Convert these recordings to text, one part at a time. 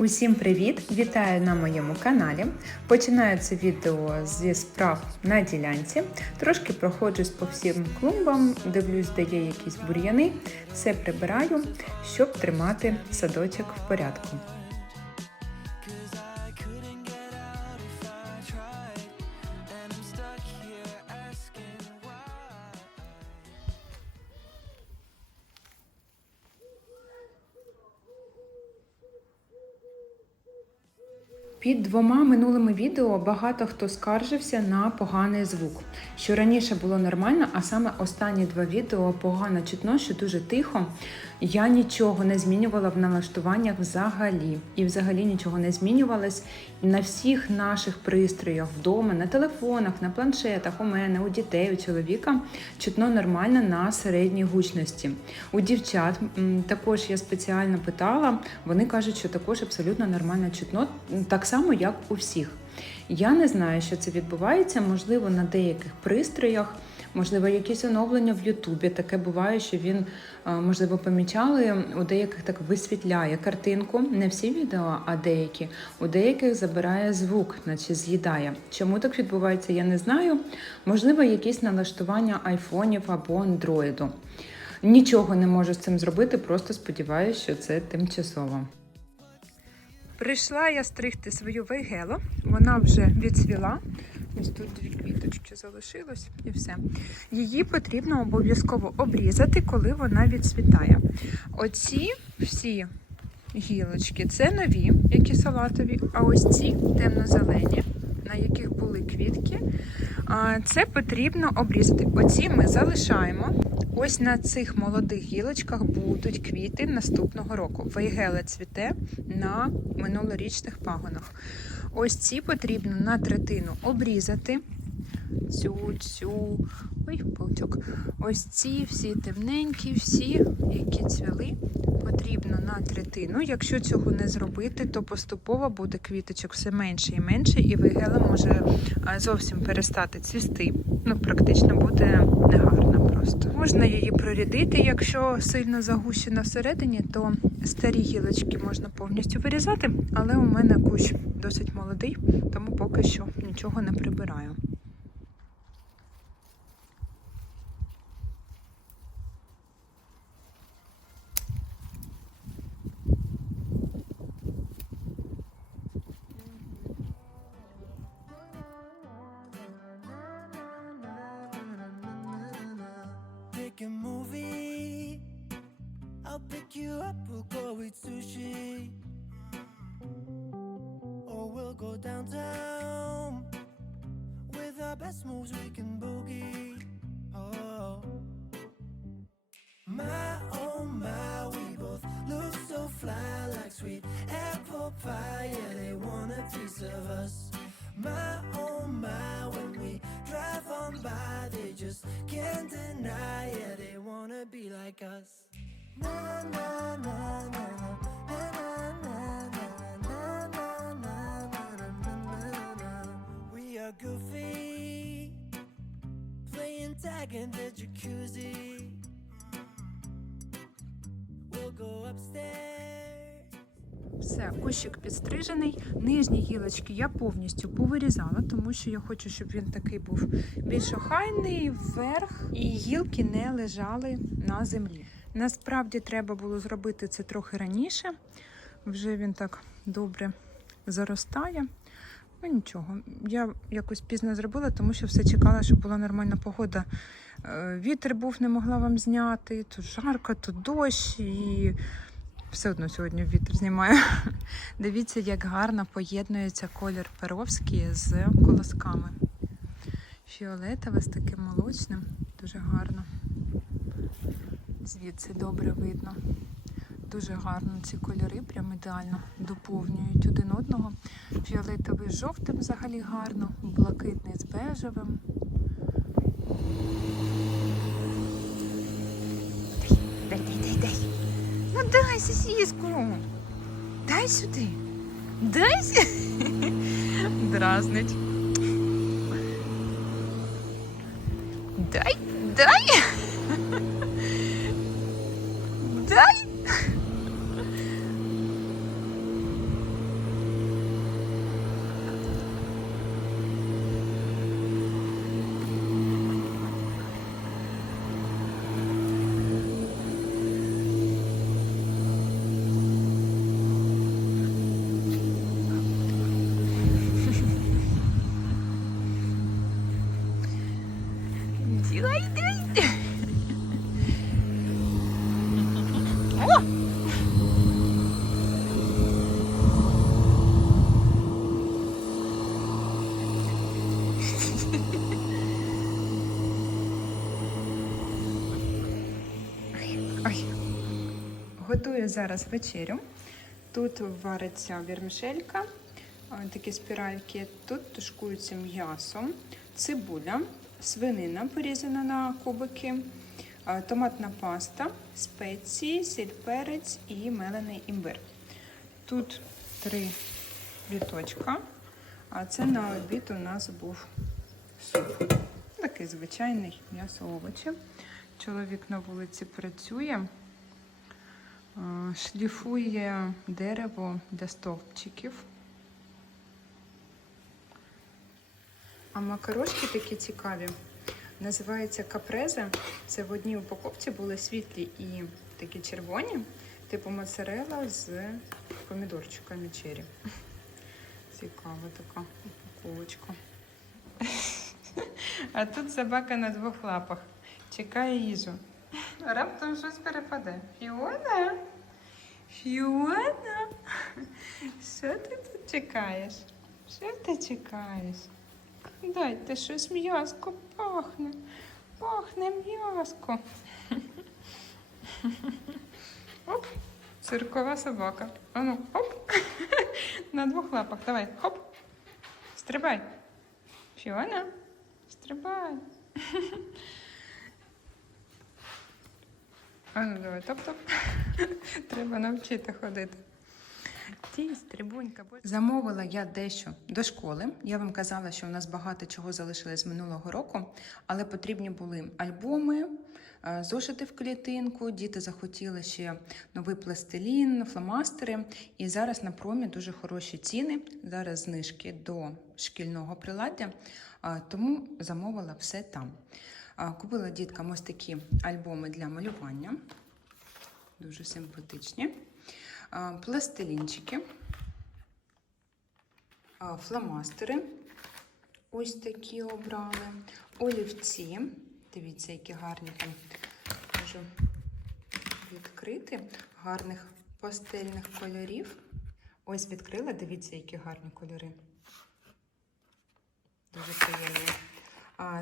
Усім привіт! Вітаю на моєму каналі. Починаю це відео зі справ на ділянці. Трошки проходжусь по всім клумбам, дивлюсь, де є якісь бур'яни, все прибираю, щоб тримати садочок в порядку. Двома минулими відео багато хто скаржився на поганий звук, що раніше було нормально, а саме останні два відео погано чутно, що дуже тихо. Я нічого не змінювала в налаштуваннях взагалі. І взагалі нічого не змінювалось. На всіх наших пристроях вдома, на телефонах, на планшетах, у мене, у дітей, у чоловіка чутно нормально на середній гучності. У дівчат також я спеціально питала, вони кажуть, що також абсолютно нормально чутно, так само, як у всіх. Я не знаю, що це відбувається, можливо, на деяких пристроях. Можливо, якісь оновлення в Ютубі. Таке буває, що він, е, можливо, помічали, у деяких так висвітляє картинку, не всі відео, а деякі. У деяких забирає звук, наче з'їдає. Чому так відбувається, я не знаю. Можливо, якісь налаштування айфонів або андроїду. Нічого не можу з цим зробити, просто сподіваюся, що це тимчасово. Прийшла я стригти свою вейгелу, вона вже відцвіла. Ось тут дві квіточки залишилось і все. Її потрібно обов'язково обрізати, коли вона відцвітає. Оці всі гілочки це нові, які салатові, а ось ці темно-зелені, на яких були квітки, це потрібно обрізати. Оці ми залишаємо. Ось на цих молодих гілочках будуть квіти наступного року. Вейгела цвіте на минулорічних пагонах. Ось ці потрібно на третину обрізати. Цю, цю, ой, паучок. Ось ці всі темненькі, всі, які цвіли, потрібно на третину. Якщо цього не зробити, то поступово буде квіточок все менше і менше, і вигела може зовсім перестати цвісти. Ну, практично буде негарна просто. Можна її прорядити, якщо сильно загущена всередині, то старі гілочки можна повністю вирізати, але у мене кущ досить молодий, тому поки що нічого не прибираю. Can't deny. Yeah, they wanna be like us. Na na na na. We are goofy, playing tag in the jacuzzi. We'll go upstairs. Все, кущик підстрижений. Нижні гілочки я повністю повирізала, тому що я хочу, щоб він такий був більш охайний, вверх, і гілки не лежали на землі. Насправді треба було зробити це трохи раніше. Вже він так добре заростає. Ну нічого, я якось пізно зробила, тому що все чекала, щоб була нормальна погода. Е, Вітер був, не могла вам зняти, то жарко, то дощ і все одно сьогодні вітер знімаю. Дивіться, як гарно поєднується колір перовський з колосками. Фіолетове з таким молочним, дуже гарно. Звідси добре видно. Дуже гарно ці кольори, прям ідеально доповнюють один одного. Фіолетовий з жовтим взагалі гарно, блакитний з бежевим. Дай, дай, дай, дай. Ну дай сосиску. Дай сюди. Дай сюди. Дразнить. Дай. Дай. Готую зараз вечерю. Тут вариться вірмішелька, такі спіральки. Тут тушкується м'ясо, цибуля, свинина порізана на кубики, томатна паста, спеції, сіль, перець і мелений імбир. Тут три біточка, а це на обід у нас був суп. Такий звичайний м'ясо овочі. Чоловік на вулиці працює, е, шліфує дерево для стовпчиків. А макарошки такі цікаві. Називаються капрези. Це в одній упаковці були світлі і такі червоні, типу моцарелла з помідорчиками чері. Цікава така упаковочка. А тут собака на двох лапах. Чекає їжу. Раптом щось перепаде. Фіона? Фіона? Що ти тут чекаєш? Що ти чекаєш? Дай, ти щось м'язко пахне. Пахне м'язко. Оп, циркова собака. Ану, оп. На двох лапах. Давай, хоп. Стрибай. Фіона, стрибай. А ну давай, топ-топ. Треба навчити ходити. Замовила я дещо до школи. Я вам казала, що у нас багато чого залишилось з минулого року, але потрібні були альбоми, е, зошити в клітинку. Діти захотіли ще новий пластилін, фломастери. І зараз на промі дуже хороші ціни. Зараз знижки до шкільного приладдя, тому замовила все там. Купила діткам ось такі альбоми для малювання. Дуже симпатичні. Пластилінчики, фломастери. Ось такі обрали. Олівці. Дивіться, які гарні там можу відкрити. Гарних пастельних кольорів. Ось відкрила, дивіться, які гарні кольори. Дуже приємні.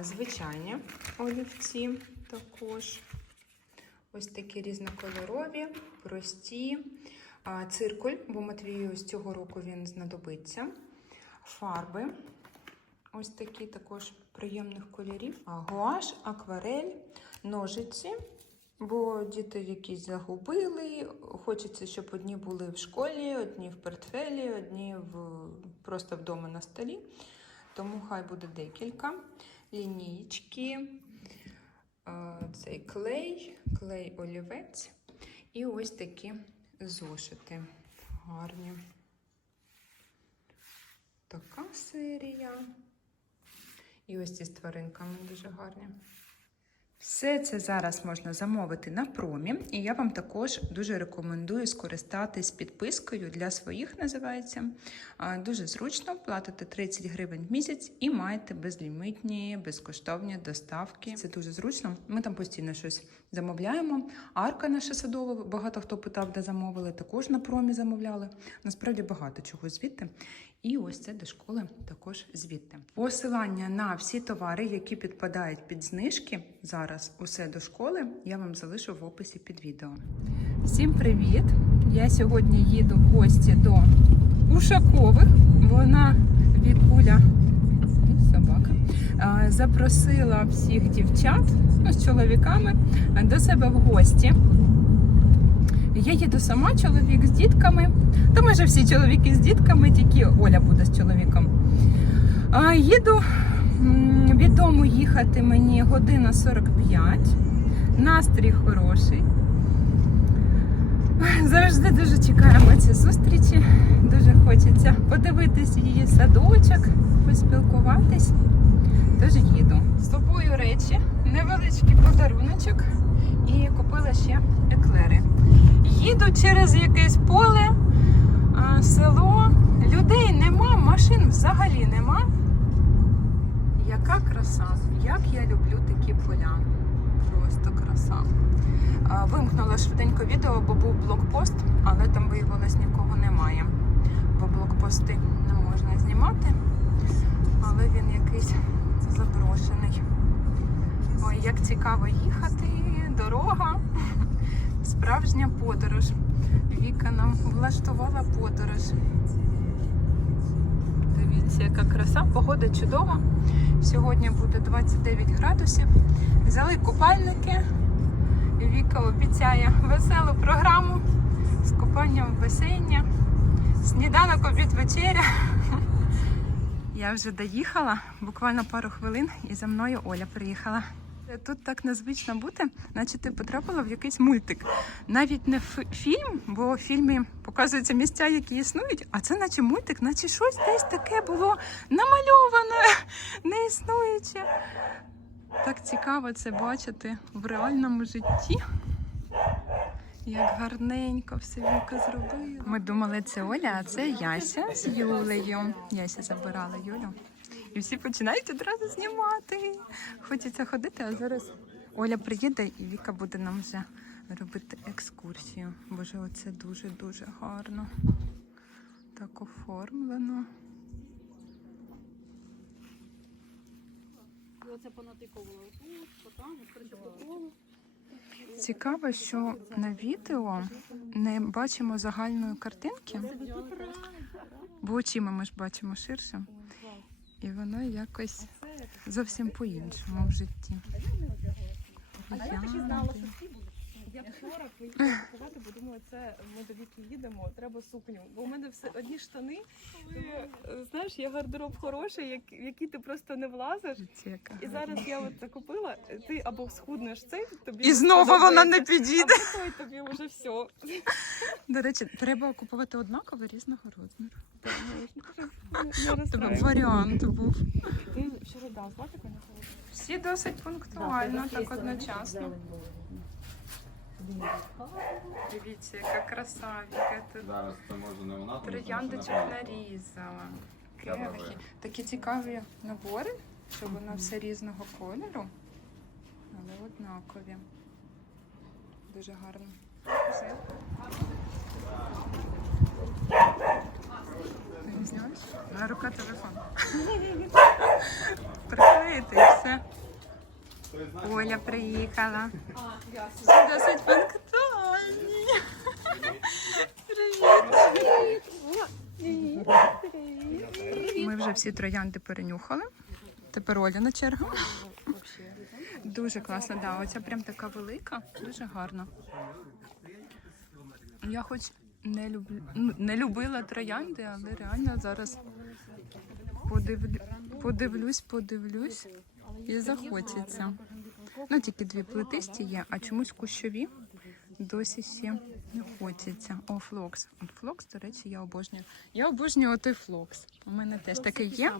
Звичайні олівці також. Ось такі різнокольорові, прості. Циркуль, бо Матвію з цього року він знадобиться. Фарби. Ось такі також приємних кольорів. Гуаш, акварель, ножиці. Бо діти якісь загубили. Хочеться, щоб одні були в школі, одні в портфелі, одні в... просто вдома на столі. Тому хай буде декілька. Лінійки, цей клей, клей олівець. І ось такі зошити гарні. Така серія. І ось ці з тваринками дуже гарні. Все це зараз можна замовити на промі, і я вам також дуже рекомендую скористатись підпискою для своїх, називається. Дуже зручно, платите 30 гривень в місяць і маєте безлімітні, безкоштовні доставки. Це дуже зручно. Ми там постійно щось замовляємо. Арка наша садова, багато хто питав, де замовили, також на промі замовляли. Насправді багато чого звідти. І ось це до школи також звідти. Посилання на всі товари, які підпадають під знижки, зараз усе до школи, я вам залишу в описі під відео. Всім привіт! Я сьогодні їду в гості до Ушакових. Вона собака. а, Запросила всіх дівчат ну, з чоловіками до себе в гості. Я їду сама, чоловік з дітками. Та майже всі чоловіки з дітками, тільки Оля буде з чоловіком. А, їду м, від дому їхати мені година 45. Настрій хороший. Завжди дуже чекаємо ці зустрічі. Дуже хочеться подивитись її садочок, поспілкуватись. Тож їду. З собою речі, невеличкий подаруночок і купила ще еклери. Їду через якесь поле, село. Людей нема, машин взагалі нема. Яка краса! Як я люблю такі поля. Просто краса. Вимкнула швиденько відео, бо був блокпост, але там виявилось нікого немає. Бо блокпости не можна знімати, але він якийсь заброшений. Ой, як цікаво їхати, дорога. Справжня подорож. Віка нам влаштувала подорож. Дивіться, яка краса, погода чудова. Сьогодні буде 29 градусів. Взяли купальники. Віка обіцяє веселу програму з купанням в басейні. Сніданок, обід, вечеря. Я вже доїхала, буквально пару хвилин, і за мною Оля приїхала. Тут так незвично бути, наче ти потрапила в якийсь мультик. Навіть не фільм, бо в фільмі показуються місця, які існують, а це наче мультик, наче щось десь таке було намальоване, не існуюче. Так цікаво це бачити в реальному житті. Як гарненько все Віка зробила. Ми думали, це Оля, а це Яся з Юлею. Яся забирала Юлю. І всі починають одразу знімати. Хочеться ходити, а зараз Оля приїде і Віка буде нам вже робити екскурсію. Боже, оце дуже-дуже гарно. Так оформлено. І оце понатиковувало тут, потам, коротше, по колу. Цікаво, що на відео не бачимо загальної картинки, бо очима ми ж бачимо ширше. І воно якось зовсім по-іншому в житті. Троянди. Я вчора приїхала купувати, бо думала, це ми до віки їдемо, треба сукню. Бо у мене все одні штани. Ти, е, знаєш, є гардероб хороший, як, в який ти просто не влазиш. Яка І зараз я от закупила, ти або схуднеш цей, тобі І знову вона не підійде. Або той тобі вже все. До речі, треба купувати однаково різного розміру. Не Тебе варіант був. Ти вчора дав, хороша? Всі досить пунктуально, так одночасно. Дивіться, яка краса, яка тут Зараз це може не вона, трояндочок нарізала. Я Келихи. Такі цікаві набори, що воно все різного кольору, але однакові. Дуже гарно. Все. Ти не знаєш? На рука телефон. Приклеїти і все. Оля приїхала. Всі досить пунктуальні. Привіт. Ми вже всі троянди перенюхали. Тепер Оля на чергу. Дуже класно, да. Оця прям така велика, дуже гарна. Я хоч не люблю ну, не любила троянди, але реально зараз подивлю, подивлюсь, подивлюсь і захочеться. Ну, тільки дві плетисті є, а чомусь кущові досі ще не хочеться. О, флокс. От флокс, до речі, я обожнюю. Я обожнюю той флокс. У мене теж такий є.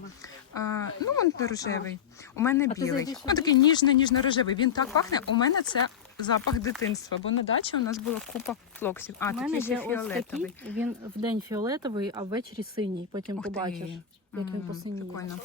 А, ну, він рожевий. У мене білий. Ну, такий ніжно-ніжно-рожевий. Він так пахне. У мене це запах дитинства, бо на дачі у нас була купа флоксів. А, У мене такий ще ось фіолетовий. такий, він вдень фіолетовий, а ввечері синій. Потім Ух ти. побачиш, як він посиніє. Прикольно.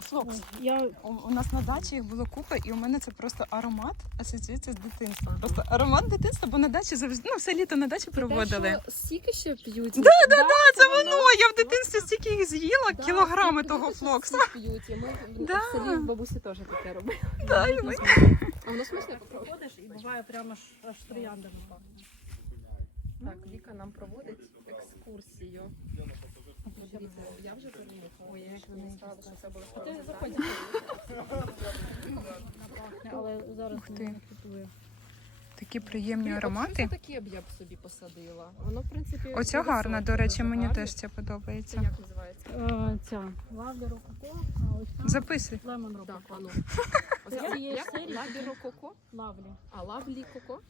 Флокс. Я у, у нас на дачі їх було купа, і у мене це просто аромат асоціюється з дитинством. Просто аромат дитинства, бо на дачі завжди ну, все літо на дачі проводили. Стільки ще п'ють. Да, да, да, це воно. Я в дитинстві стільки їх з'їла, кілограми того флоксу. П'ють. І ми в- Да. в селі в бабусі теж таке робили. Да, і ми- А воно смачне попробуй. Ходиш і буває прямо аж, аж трояндами пахне. Так, Віка нам проводить екскурсію. Я вже переїхала. Ой, я мені сказала, що це було Ти заходь. Але зараз не купує. Такі приємні аромати. таке б я б собі посадила. Воно, в принципі, Оця гарна, до речі, мені теж це Це подобається. як називається? Е, Ця рококо, а ось там Записуй. лемон рококо. Оце цієї як? серії? Лабі рококо? Лавлі. А, лавлі коко?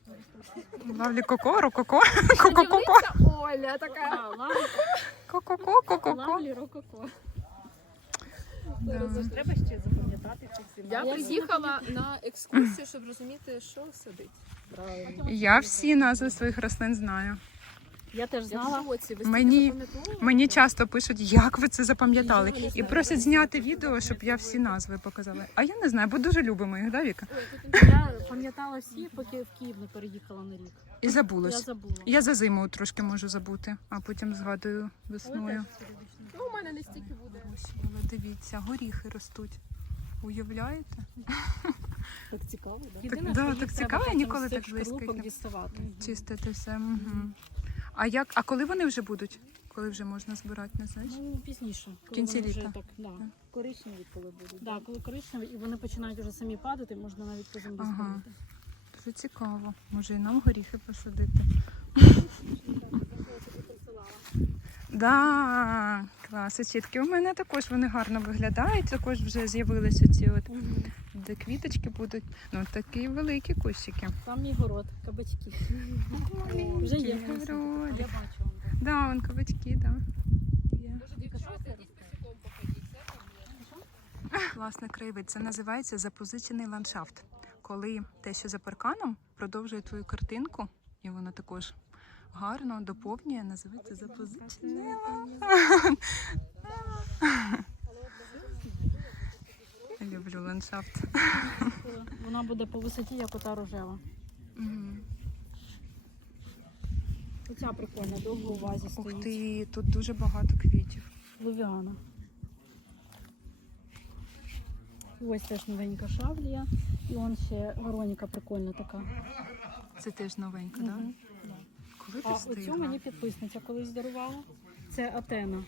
Лавлі коко, рококо, коко-коко, Оля така. А, лавлі, коко-ко, коко-ко. лавлі рококо. Да. Треба ще. Я приїхала на екскурсію, щоб розуміти, що сидить. Я всі назви своїх рослин знаю. Я теж знала. Мені- Мені часто пишуть, як ви це запам'ятали, і просять зняти відео, щоб я всі назви показала. А я не знаю, бо дуже любимо їх, да, Віка? Я пам'ятала всі, поки в Київ не переїхала на рік. І Я забула. Я за зиму трошки можу забути, а потім згадую весною. Ну, у мене не стільки буде. Але дивіться, горіхи ростуть. Уявляєте? Так цікаво, так? Єдине, да, так цікаво, я потім ніколи з цих так близько їх шкарлупок не- діставати. Чистити все. Угу. А як? А коли вони вже будуть? Коли вже можна збирати, не знаєш? Ну, пізніше. коли кінці вони вже літа. Так, да. Коричневі коли будуть. Да. Да, коли коричневі, і вони починають вже самі падати, можна навіть по землі Ага. збирати. Дуже цікаво. Може і нам горіхи посадити. Да, клас. А у мене також вони гарно виглядають. Також вже з'явилися ці от де квіточки будуть. Ну такі великі кущики. Там мій город, кабачки. Вже є. Маленькі Я городи. бачу. он, да. Вон кабачки, да. Є. Класний. Це називається запозичений ландшафт. Коли те, що за парканом, продовжує твою картинку, і воно також гарно доповнює, називається запозичений ландшафт. Люблю ландшафт. Вона буде по висоті, як ота рожева. Оця прикольна, довго у вазі Ух ти, тут дуже багато квітів. Лувіана. Ось теж новенька шавлія. І он ще Вероніка прикольна така. Це теж новенька, так? Да? А оцю мені підписниця колись дарувала. Це Атена.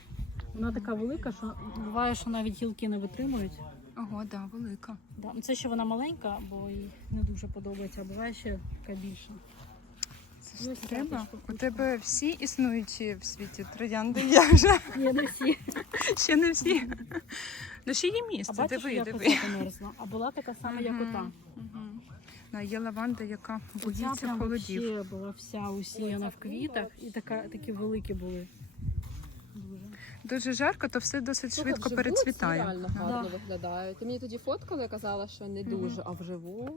Вона така велика, що буває, що навіть гілки не витримують. Ого, да, велика. Да. ну, Це ще вона маленька, бо їй не дуже подобається, а буває ще така більша. Це ж треба. У тебе всі існуючі в світі троянди. Я вже Є не всі. ще не всі. Ну ще є А місце. бачиш, Диви, диви. померзла. А була така сама, як Мгм. ота. Мгм. Да, є лаванда, яка Оця боїться прям холодів. вообще була вся усіяна в квітах і така, такі великі були. Дуже. Дуже жарко, то все досить Слухай, швидко вживу перецвітає. Ці реально Да. гарно виглядають. Ти мені тоді фоткала і казала, що не дуже, а вживу.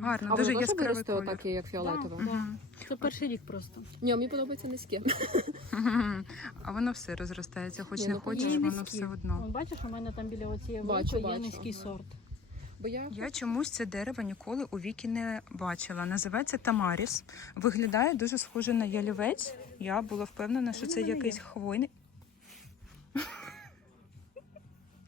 Гарно, А дуже воно яскравий виросте колір. отак, як фіолетове. Мгм. Це перший рік просто. Ні, мені подобається низьке. А воно все розростається, хоч Ні, не ну, хочеш, Є воно низькі. все одно. Бачиш, у мене там біля оцієї Бачу, великої є бачу, низький ага. сорт. Бо я Я чомусь це дерево ніколи у віки не бачила. Називається Тамаріс. Виглядає дуже схоже на ялівець. Я була впевнена, що це якийсь хвойний.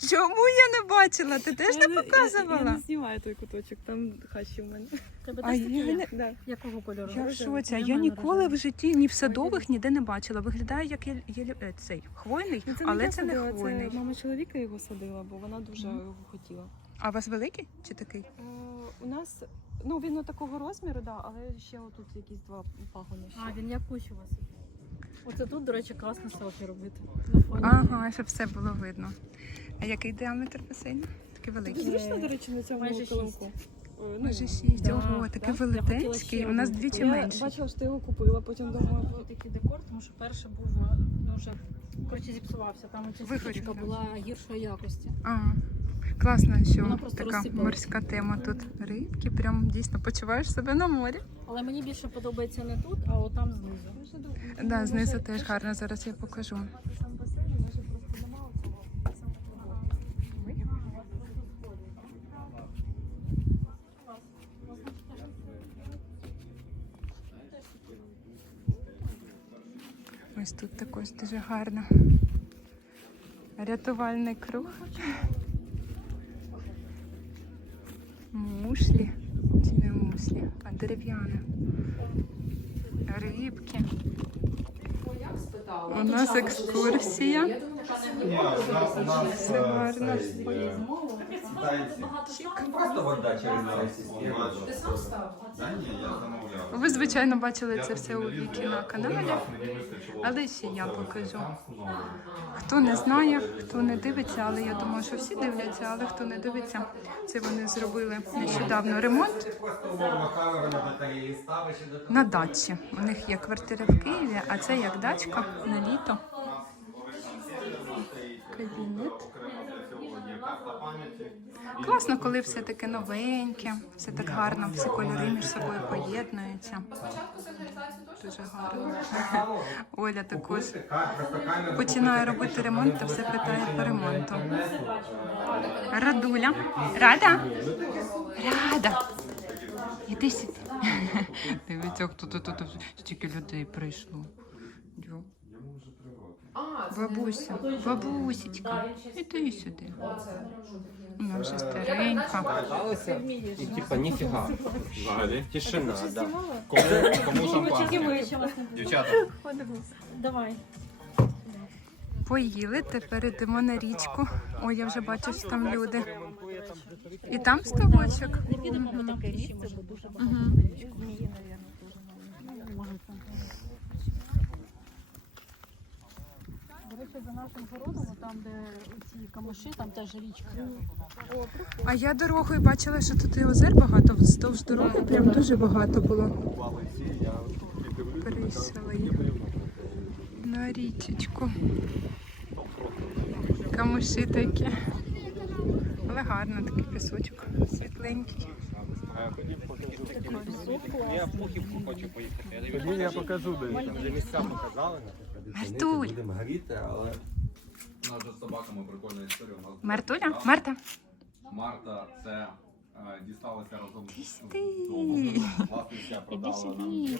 Чому я не бачила? Ти теж не Я Я, показувала? не знімаю той куточок, там хащі в мене. Тебе А я не- Да. Якого кольору? Я в шоці. а Я ніколи в житті ні в садових ніде не бачила. Виглядає як яль... ялі- е, цей хвойний, Ну, але я це не садила, хвойний. Це мама чоловіка його садила, бо вона дуже Мгм. його хотіла. А у вас великий чи такий? Е, у нас, ну він не такого розміру, да, але ще отут якісь два пагони. ще. А, він як кущ у вас. Оце тут, до речі, класно селфі робити. На фоні. Ага, щоб все було видно. А який діаметр басейну? Такий Тобі великий. зручно, до речі, на цьому Майже килимку? Е, ну, Майже шість. да, Ого, да. такий Я хотіла велетенський. ще У нас один двічі Я менший. бачила, що ти його купила, потім думала, Був такий декор, тому що перший був ну, вже коротше зіпсувався. Там оця Вигорів, да. була гіршої якості. А, класно, що така морська тема тут. Рибки, прям дійсно почуваєш себе на морі. Але мені більше подобається не тут, а отам знизу. Да, знизу теж гарно. Зараз я покажу. Ось тут також дуже гарно. Рятувальний круг. Мушлі. Чи не мушлі, а дерев'яне. Рибки. У нас екскурсія. Нас Все е, гарно. е. Ви, звичайно, бачили це все у вікі на каналі. але ще я покажу. Хто не знає, хто не дивиться, але я думаю, що всі дивляться, але хто не дивиться, це вони зробили нещодавно ремонт на дачі. У них є квартира в Києві, а це як дачка на літо. Кабінет. Класно, коли все таке новеньке, все так гарно, всі кольори між собою поєднуються. Дуже гарно. Оля також починає робити ремонт та все питає по ремонту. Радуля. Рада? Рада. Іди сюди. Дивіться, хто тут стільки людей прийшло. Бабуся, бабусечка, іди сюди. Вона вже старенька. Каталися і типа ніфіга. Взагалі. Тишина, да. Кому, кому шампанське? Дівчата, Давай. Поїли, тепер йдемо на річку. Ой, я вже бачу, що там люди. І там ставочок. Не підемо, бо там кліщі може дуже багато. Угу. Змії, мабуть, теж мабуть. Може там. До речі, за нашим городом, там, де ці камиші, там теж річка. А я дорогою бачила, що тут і озер багато, вздовж дороги прям дуже багато було. Прийшли на річечку. Камуші такі. Але гарно такий пісочок світленький. я в Пухівку хочу поїхати. Тоді я покажу, де місця показали. Мартуль. Будемо горіти, але у нас же з собаками прикольна історія. У нас Мартуля? Марта? Марта це е, дісталася разом Ти з ти. домом. Власниця продала нам сюди.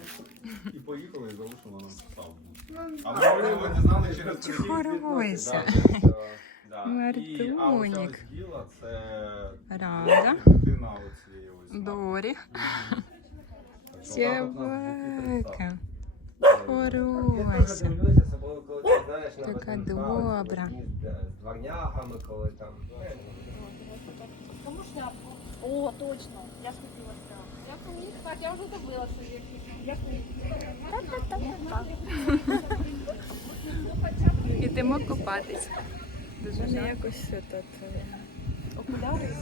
і поїхали і залишила нам сауну. А ми його дізнали через три дні. Хоройся. Мартунік. Гіла, це Рада. дитина оцієї ось. Дорі. Нас я Хоройся. Теж дивлюся з собою, коли ти знаєш, на Така добра. з дворнягами, коли там. Кому шляпку? О, точно. Я ж шляпку. Я так, я вже добила собі. Я Ідемо купатись. Дуже якось е, окуляри.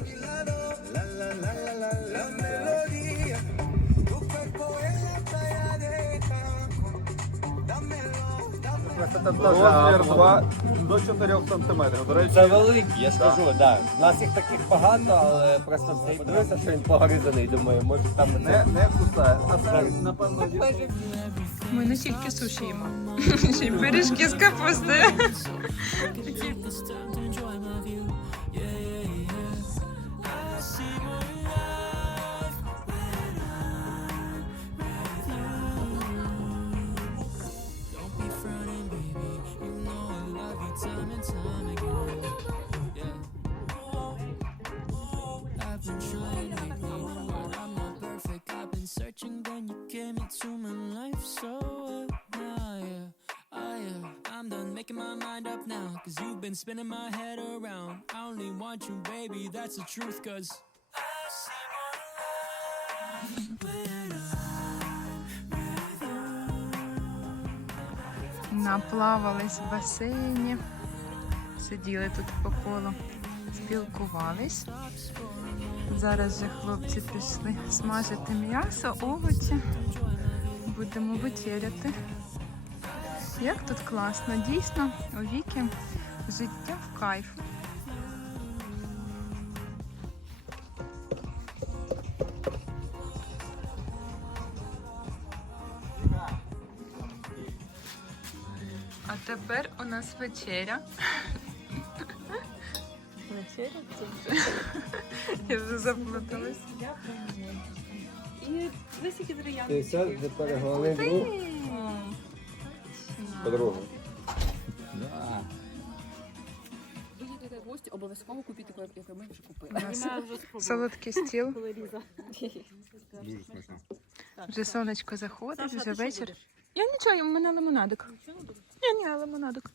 Розмір 2 до 4 сантиметрів. До речі, Це великий, я скажу, так. Да. У нас їх таких багато, але просто цей подивився, що він погризаний, думаю, може там не, не кусає. А це, напевно. Ми не тільки суші їмо. Ще й пиріжки з капустою. into life. So, uh, now, yeah, oh, yeah. I'm done making my mind up now. Cause you've been spinning my head around. I only want you, baby, that's the truth. Cause I see more love Наплавались в басейні. Сиділи тут по колу, спілкувались. Зараз вже хлопці пішли смажити м'ясо, овочі. Будемо вечеряти. Як тут класно, дійсно, у віки життя в кайф. А тепер у нас вечеря. Вечеря. Я вже заплуталась. І висіки Ти троянди. все, тепер головний друг. В гості, обов'язково купіть таке, яке ми вже купили. Солодкий стіл. Дуже смачно. Вже сонечко заходить, вже вечір. Я нічого, у мене лимонадик. Ні, ні, лимонадик.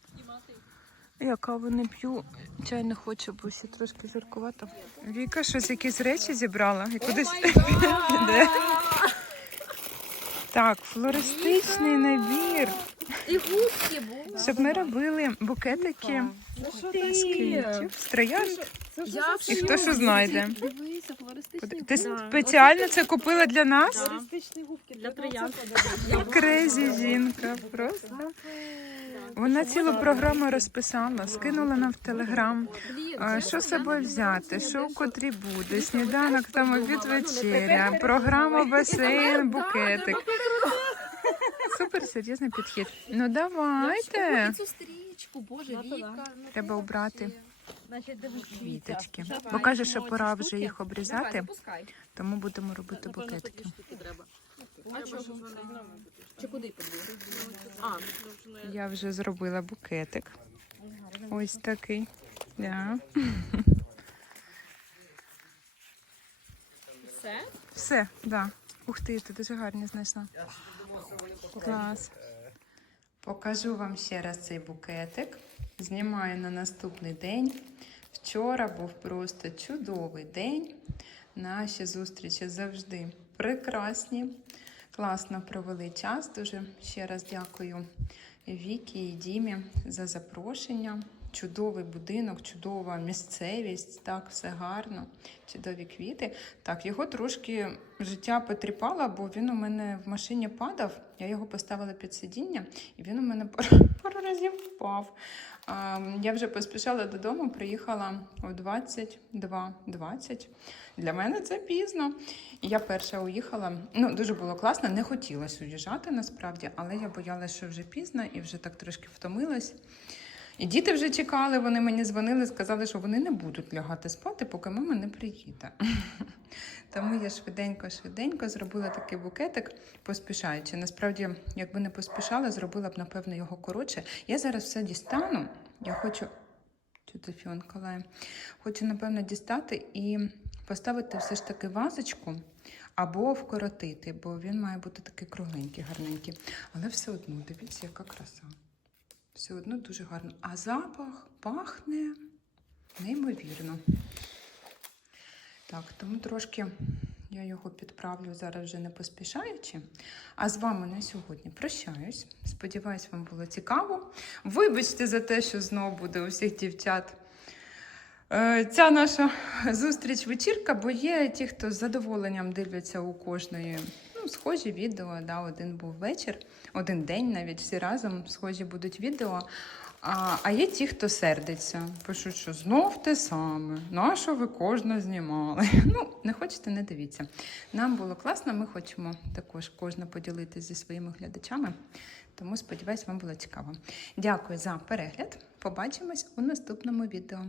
Я каву не п'ю, чай не хочу, бо ще трошки жаркувато. Віка щось якісь речі зібрала і кудись піде. Так, флористичний набір. І губки були. Щоб ми робили букетики з квітів, з троянд. Я І хто що знайде. Дивися, флористичні Ти спеціально це купила для нас? Туристичні губки Для троянд. Крезі жінка, просто. Вона цілу програму розписала, скинула нам в телеграм. А, Що з собою взяти, що в котрі буде, сніданок там обід вечеря, ну, програма басейн, букетик. Супер серйозний підхід. Ну давайте. Цю стрічку, боже. Віка. ну, Треба ти обрати квіточки. Бо каже, що пора вже їх обрізати, тому будемо робити чого? Чи куди? Я вже зробила букетик. Ось такий. Да. Все? Все, да. Ух ти, ти дуже гарні знайшла. Клас. Покажу вам ще раз цей букетик. Знімаю на наступний день. Вчора був просто чудовий день. Наші зустрічі завжди прекрасні. Класно провели час. Дуже ще раз дякую Вікі і Дімі за запрошення. Чудовий будинок, чудова місцевість, так, все гарно, чудові квіти. Так, його трошки життя потріпало, бо він у мене в машині падав. Я його поставила під сидіння, і він у мене пару, пару разів впав. А, я вже поспішала додому, приїхала о 22.20. Для мене це пізно. Я перша уїхала. Ну, дуже було класно, не хотілося уїжджати насправді, але я боялася, що вже пізно і вже так трошки втомилась. І діти вже чекали, вони мені дзвонили, сказали, що вони не будуть лягати спати, поки мама не приїде. Тому я швиденько-швиденько зробила такий букетик, поспішаючи. Насправді, якби не поспішала, зробила б, напевно, його коротше. Я зараз все дістану. Я хочу. Чути фіон калає. Хочу, напевно, дістати і поставити все ж таки вазочку або вкоротити, бо він має бути такий кругленький, гарненький. Але все одно, дивіться, яка краса. Все одно дуже гарно. А запах пахне неймовірно. Так, тому трошки я його підправлю зараз вже не поспішаючи. А з вами на сьогодні прощаюсь. Сподіваюсь, вам було цікаво. Вибачте за те, що знову буде у всіх дівчат. е, Ця наша зустріч вечірка, бо є ті, хто з задоволенням дивляться у кожної ну, схожі відео. Да, один був вечір, один день навіть всі разом схожі будуть відео. А, а є ті, хто сердиться. Пишуть, що знов те саме. Нащо ви кожна знімали? Ну, не хочете, не дивіться. Нам було класно, ми хочемо також кожна поділитися зі своїми глядачами. Тому сподіваюсь, вам було цікаво. Дякую за перегляд. Побачимось у наступному відео.